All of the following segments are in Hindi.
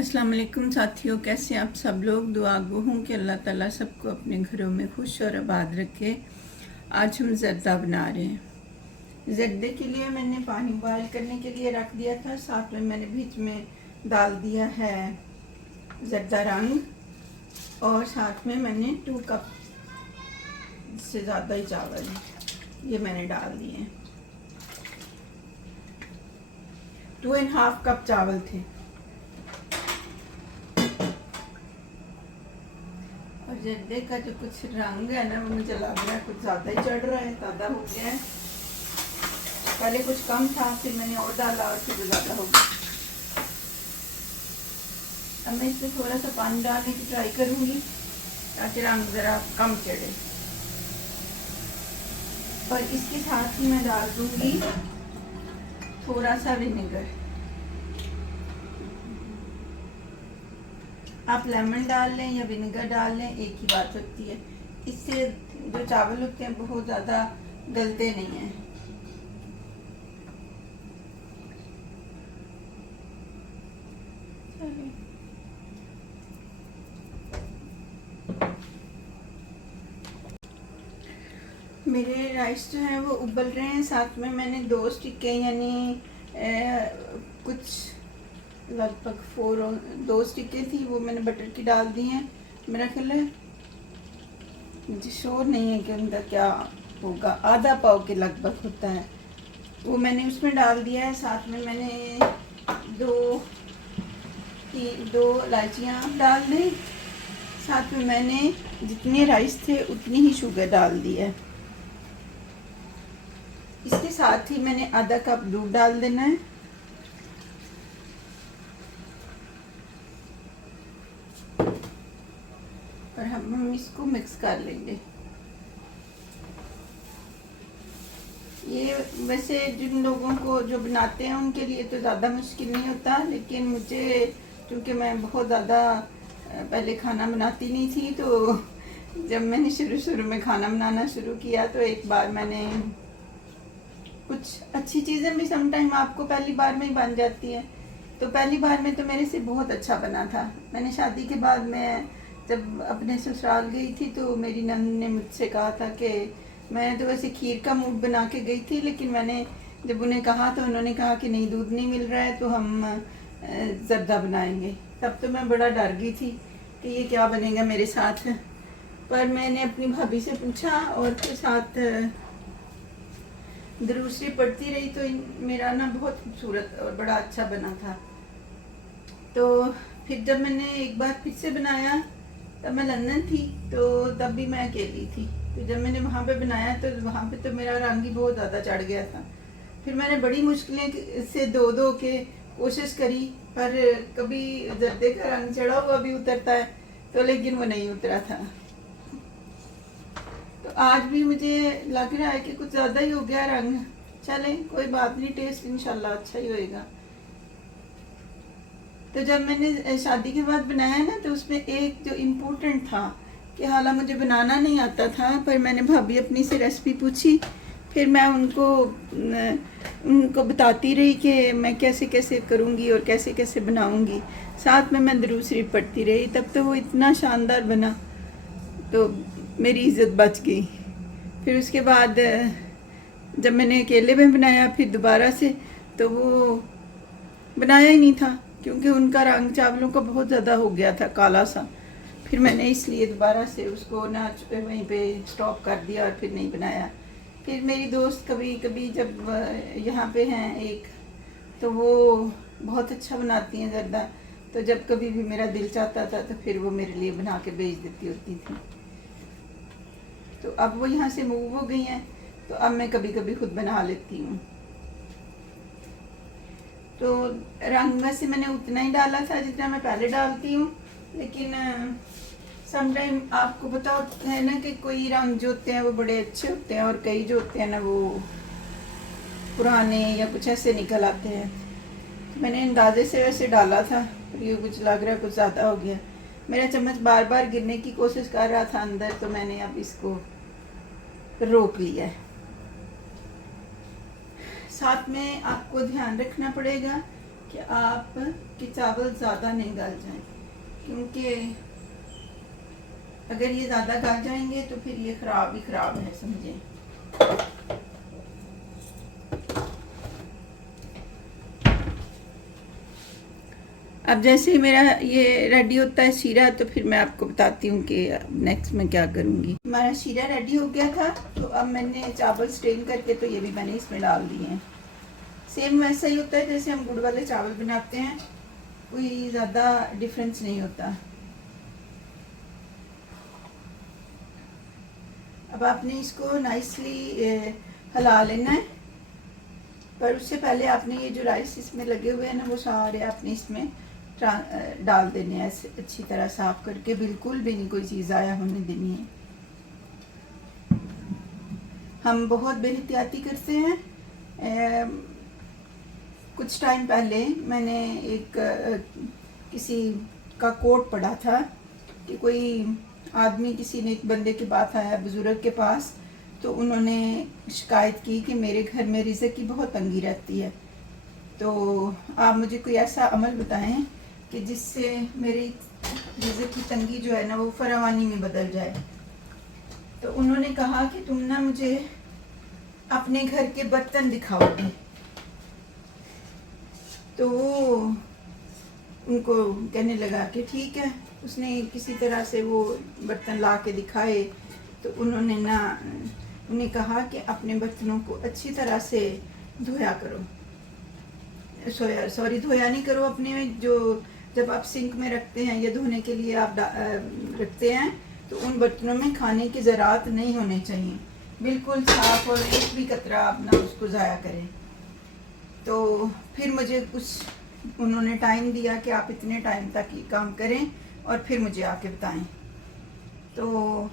अस्सलाम वालेकुम साथियों, कैसे आप सब लोग। दुआ गो हूँ कि अल्लाह ताला सबको अपने घरों में खुश और आबाद रखे। आज हम ज़र्दा बना रहे हैं। ज़र्दे के लिए मैंने पानी बॉयल करने के लिए रख दिया था। साथ में मैंने बीच में डाल दिया है ज़र्दा रंग और साथ में मैंने 2 कप से ज़्यादा ही चावल ये मैंने डाल दिए हैं। 2.5 कप चावल थे। और जर्दे का जो कुछ रंग है ना, वो मुझे लग रहा है कुछ ज़्यादा ही चढ़ रहा है, ज़्यादा हो गया है। पहले कुछ कम था, फिर मैंने और डाला और फिर ज़्यादा हो गया। अब मैं इसमें थोड़ा सा पानी डालने की ट्राई करूँगी ताकि रंग ज़रा कम चढ़े। और इसके साथ ही मैं डाल दूँगी थोड़ा सा विनेगर। आप लेमन डाल लें या विनेगर डाल लें, एक ही बात होती है। इससे जो चावल होते हैं बहुत ज़्यादा गलते नहीं हैं। मेरे राइस जो हैं वो उबल रहे हैं। साथ में मैंने 2 स्टिकें यानी कुछ लगभग 2 स्टिकें थी, वो मैंने बटर की डाल दी हैं। मेरा ख्याल है, मुझे श्योर नहीं है कि उनका क्या होगा, आधा पाव के लगभग होता है, वो मैंने उसमें डाल दिया है। साथ में मैंने 2 इलायचियाँ डाल दी। साथ में मैंने जितने राइस थे उतनी ही शुगर डाल दी है। इसके साथ ही मैंने आधा कप दूध डाल देना है। और हम इसको मिक्स कर लेंगे। ये वैसे जिन लोगों को जो बनाते हैं उनके लिए तो ज़्यादा मुश्किल नहीं होता, लेकिन मुझे, क्योंकि मैं बहुत ज़्यादा पहले खाना बनाती नहीं थी, तो जब मैंने शुरू में खाना बनाना शुरू किया तो एक बार मैंने कुछ अच्छी चीज़ें भी समटाइम आपको पहली बार में ही बन जाती है। तो पहली बार में तो मेरे से बहुत अच्छा बना था। मैंने शादी के बाद मैं जब अपने ससुराल गई थी तो मेरी नंद ने मुझसे कहा था कि मैं तो वैसे खीर का मूड बना के गई थी, लेकिन मैंने जब उन्हें कहा तो उन्होंने कहा कि नहीं, दूध नहीं मिल रहा है तो हम ज़र्दा बनाएंगे। तब तो मैं बड़ा डर गई थी कि ये क्या बनेगा मेरे साथ। पर मैंने अपनी भाभी से पूछा और फिर साथ दुरूद शरीफ पढ़ती रही, तो मेरा ना बहुत खूबसूरत और बड़ा अच्छा बना था। तो फिर जब मैंने एक बार फिर से बनाया, तब मैं लंदन थी, तो तब भी मैं अकेली थी। तो जब मैंने वहाँ पे बनाया तो वहाँ पे तो मेरा रंग ही बहुत ज़्यादा चढ़ गया था। फिर मैंने बड़ी मुश्किलें से दो के कोशिश करी, पर कभी जर्दे का रंग चढ़ा हुआ भी उतरता है, तो लेकिन वो नहीं उतरा था। तो आज भी मुझे लग रहा है कि कुछ ज़्यादा ही हो गया रंग। चलें, कोई बात नहीं, टेस्ट इंशाल्लाह अच्छा ही होएगा। तो जब मैंने शादी के बाद बनाया ना, तो उसमें एक जो इम्पोर्टेंट था कि हालांकि मुझे बनाना नहीं आता था, पर मैंने भाभी अपनी से रेसिपी पूछी, फिर मैं उनको बताती रही कि मैं कैसे कैसे करूँगी और कैसे कैसे बनाऊँगी। साथ में मैं दुरूद शरीफ पढ़ती रही, तब तो वो इतना शानदार बना, तो मेरी इज़्ज़त बच गई। फिर उसके बाद जब मैंने अकेले में बनाया फिर दोबारा से, तो वो बनाया ही नहीं था, क्योंकि उनका रंग चावलों का बहुत ज़्यादा हो गया था, काला सा। फिर मैंने इसलिए दोबारा से उसको ना वहीं पे स्टॉप कर दिया और फिर नहीं बनाया। फिर मेरी दोस्त कभी कभी जब यहाँ पे हैं एक, तो वो बहुत अच्छा बनाती हैं ज़र्दा, तो जब कभी भी मेरा दिल चाहता था तो फिर वो मेरे लिए बना के भेज देती होती थी। तो अब वो यहाँ से मूव हो गई हैं, तो अब मैं कभी कभी खुद बना लेती हूँ। तो रंग वैसे मैंने उतना ही डाला था जितना मैं पहले डालती हूँ, लेकिन समटाइम आपको पता है ना कि कोई रंग जो होते हैं वो बड़े अच्छे होते हैं और कई जो होते हैं ना वो पुराने या कुछ ऐसे निकल आते हैं। तो मैंने अंदाजे से वैसे डाला था, पर ये कुछ लग रहा है कुछ ज़्यादा हो गया। मेरा चम्मच बार बार गिरने की कोशिश कर रहा था अंदर, तो मैंने अब इसको रोक लिया है। साथ में आपको ध्यान रखना पड़ेगा कि आप के चावल ज़्यादा नहीं गल जाएं, क्योंकि अगर ये ज़्यादा गल जाएंगे तो फिर ये ख़राब ही ख़राब है, समझें। अब जैसे ही मेरा ये रेडी होता है शीरा, तो फिर मैं आपको बताती हूँ कि नेक्स्ट मैं क्या करूँगी। हमारा शीरा रेडी हो गया था, तो अब मैंने चावल स्ट्रेन करके तो ये भी मैंने इसमें डाल दिए हैं। सेम वैसा ही होता है जैसे हम गुड़ वाले चावल बनाते हैं, कोई ज़्यादा डिफरेंस नहीं होता। अब आपने इसको नाइसली हिला लेना है, पर उससे पहले आपने ये जो राइस इसमें लगे हुए हैं ना, वो सारे आपने इसमें डाल देने हैं अच्छी तरह साफ करके, बिल्कुल भी नहीं कोई चीज़ ज़ाया होने देनी है। हम बहुत बेहतियाती करते हैं। कुछ टाइम पहले मैंने एक किसी का कोट पढ़ा था कि कोई आदमी, किसी ने, एक बंदे की बात आया बुज़ुर्ग के पास, तो उन्होंने शिकायत की कि मेरे घर में रिज़्क़ की बहुत तंगी रहती है, तो आप मुझे कोई ऐसा अमल बताएं कि जिससे मेरी रिज़्क़ की तंगी जो है ना वो फरावानी में बदल जाए। तो उन्होंने कहा कि तुम ना मुझे अपने घर के बर्तन दिखाओगे। तो वो उनको कहने लगा कि ठीक है। उसने किसी तरह से वो बर्तन ला के दिखाए, तो उन्होंने ना उन्हें कहा कि अपने बर्तनों को अच्छी तरह से धोया करो, सॉरी धोया नहीं करो, अपने में जो जब आप सिंक में रखते हैं या धोने के लिए आप रखते हैं, तो उन बर्तनों में खाने की ज़रात नहीं होने चाहिए, बिल्कुल साफ़, और एक भी कतरा आप ना उसको ज़ाया करें। तो फिर मुझे कुछ उन्होंने टाइम दिया कि आप इतने टाइम तक ये काम करें और फिर मुझे आके बताएं। तो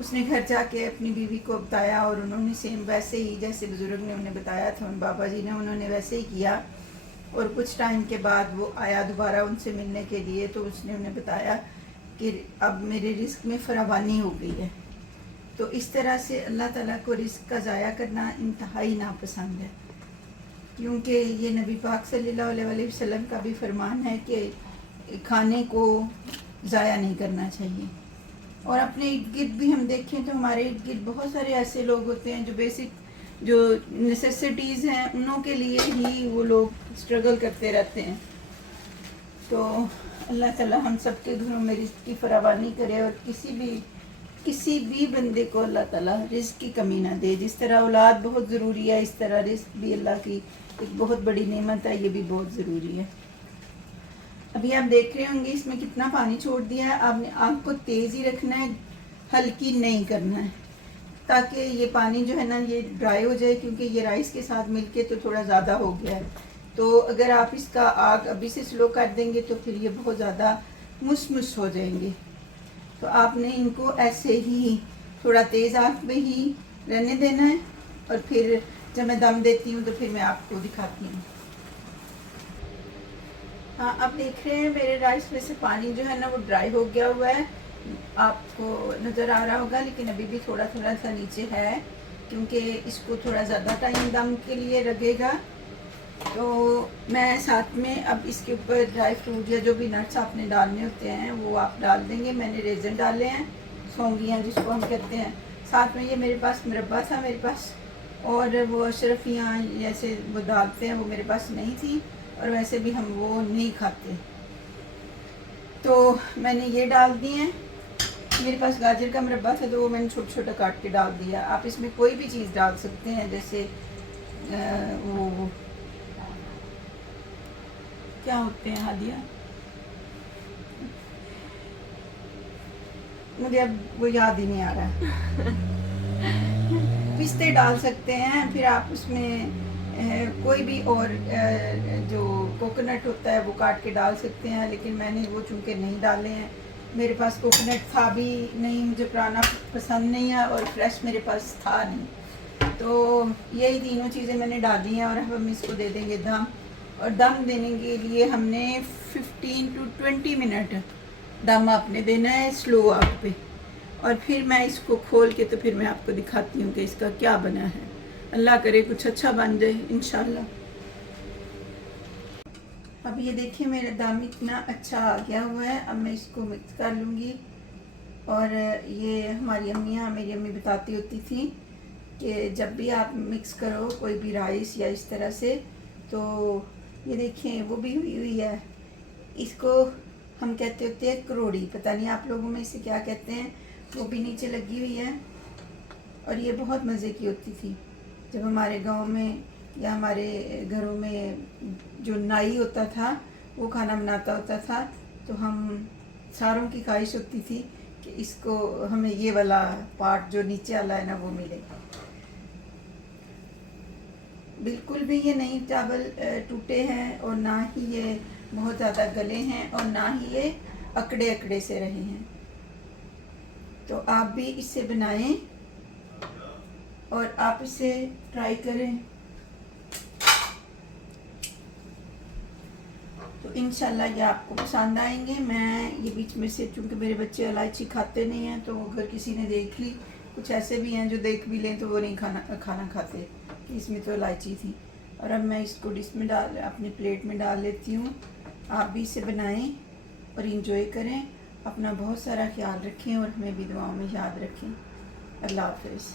उसने घर जाके अपनी बीवी को बताया, और उन्होंने सेम वैसे ही जैसे बुज़ुर्ग ने उन्हें बताया था, उन बाबा जी ने, उन्होंने वैसे ही किया। और कुछ टाइम के बाद वो आया दोबारा उनसे मिलने के लिए, तो उसने उन्हें बताया कि अब मेरे रिस्क में फरावानी हो गई है। तो इस तरह से अल्लाह ताला को रिस्क का ज़ाया करना इंतहाई नापसंद है, क्योंकि ये नबी पाक सल्लल्लाहु अलैहि वसल्लम का भी फरमान है कि खाने को ज़ाया नहीं करना चाहिए। और अपने इर्द गिर्द भी हम देखें तो हमारे इर्द गिर्द बहुत सारे ऐसे लोग होते हैं जो बेसिक जो नेसेसिटीज़ हैं उनों के लिए ही वो लोग स्ट्रगल करते रहते हैं। तो अल्लाह ताला हम सब के घरों में रिज़्क़ की फरावानी करे, और किसी भी बंदे को अल्लाह ताला रिज़्क़ की कमी ना दे। जिस तरह औलाद बहुत ज़रूरी है, इस तरह रिज़्क़ भी अल्लाह की एक बहुत बड़ी नेमत है, ये भी बहुत ज़रूरी है। अभी आप देख रहे होंगे इसमें कितना पानी छोड़ दिया है। आपने आग को तेज़ ही रखना है, हल्की नहीं करना है, ताकि ये पानी जो है ना ये ड्राई हो जाए, क्योंकि ये राइस के साथ मिलके तो थोड़ा ज़्यादा हो गया है। तो अगर आप इसका आग अभी से स्लो कर देंगे तो फिर ये बहुत ज़्यादा मुस हो जाएंगे। तो आपने इनको ऐसे ही थोड़ा तेज़ आग पे ही रहने देना है, और फिर जब मैं दम देती हूँ तो फिर मैं आपको दिखाती हूँ। हाँ, आप देख रहे हैं मेरे राइस में से पानी जो है ना वो ड्राई हो गया हुआ है, आपको नज़र आ रहा होगा, लेकिन अभी भी थोड़ा थोड़ा सा नीचे है, क्योंकि इसको थोड़ा ज़्यादा टाइम दम के लिए लगेगा। तो मैं साथ में अब इसके ऊपर ड्राई फ्रूट या जो भी नट्स आपने डालने होते हैं वो आप डाल देंगे। मैंने रेज़न डाले हैं, सौंगियाँ जिसको हम कहते हैं। साथ में ये मेरे पास मुरब्बा था मेरे पास, और वो अशरफियाँ जैसे वो डालते हैं वो मेरे पास नहीं थी, और वैसे भी हम वो नहीं खाते, तो मैंने ये डाल दिए हैं। मेरे पास गाजर का मुरब्बा था तो वो मैंने छोटा छोटा काट के डाल दिया। आप इसमें कोई भी चीज़ डाल सकते हैं, जैसे वो क्या होते हैं हादिया, मुझे अब वो याद ही नहीं आ रहा। पिस्ते डाल सकते हैं, फिर आप उसमें कोई भी और जो कोकोनट होता है वो काट के डाल सकते हैं, लेकिन मैंने वो चूँकि नहीं डाले हैं। मेरे पास कोकोनट था भी नहीं, मुझे पुराना पसंद नहीं है, और फ्रेश मेरे पास था नहीं। तो यही तीनों चीज़ें मैंने डाली हैं, और हम इसको दे देंगे दम। और दम देने के लिए हमने 15 to 20 मिनट दम आपने देना है स्लो आग पे। और फिर मैं इसको खोल के तो फिर मैं आपको दिखाती हूँ कि इसका क्या बना है। अल्लाह करे कुछ अच्छा बन जाए इंशाल्लाह। अब ये देखिए मेरा दम इतना अच्छा आ गया हुआ है। अब मैं इसको मिक्स कर लूँगी। और ये हमारी अम्मियाँ, मेरी अम्मी बताती होती थी कि जब भी आप मिक्स करो कोई भी राइस या इस तरह से, तो ये देखिए वो भी हुई हुई है। इसको हम कहते होते हैं करोड़ी, पता नहीं आप लोगों में इसे क्या कहते हैं। वो भी नीचे लगी हुई है। और ये बहुत मज़े की होती थी जब हमारे गांव में या हमारे घरों में जो नाई होता था वो खाना बनाता होता था, तो हम सारों की ख्वाहिश होती थी कि इसको हमें ये वाला पार्ट जो नीचे वाला है ना वो मिले। बिल्कुल भी ये नहीं चावल टूटे हैं और ना ही ये बहुत ज़्यादा गले हैं और ना ही ये अकड़े अकड़े से रहे हैं। तो आप भी इसे बनाएं और आप इसे ट्राई करें, तो इंशाल्लाह ये आपको पसंद आएंगे। मैं ये बीच में से, चूँकि मेरे बच्चे इलायची खाते नहीं हैं, तो अगर किसी ने देख ली, कुछ ऐसे भी हैं जो देख भी लें तो वो नहीं खाना खाते कि इसमें तो इलायची थी। और अब मैं इसको डिश में डाल, अपनी प्लेट में डाल लेती हूँ। आप भी इसे बनाएं और इंजॉय करें। अपना बहुत सारा ख्याल रखें और हमें भी दुआओं में याद रखें। अल्लाह हाफ़िज़।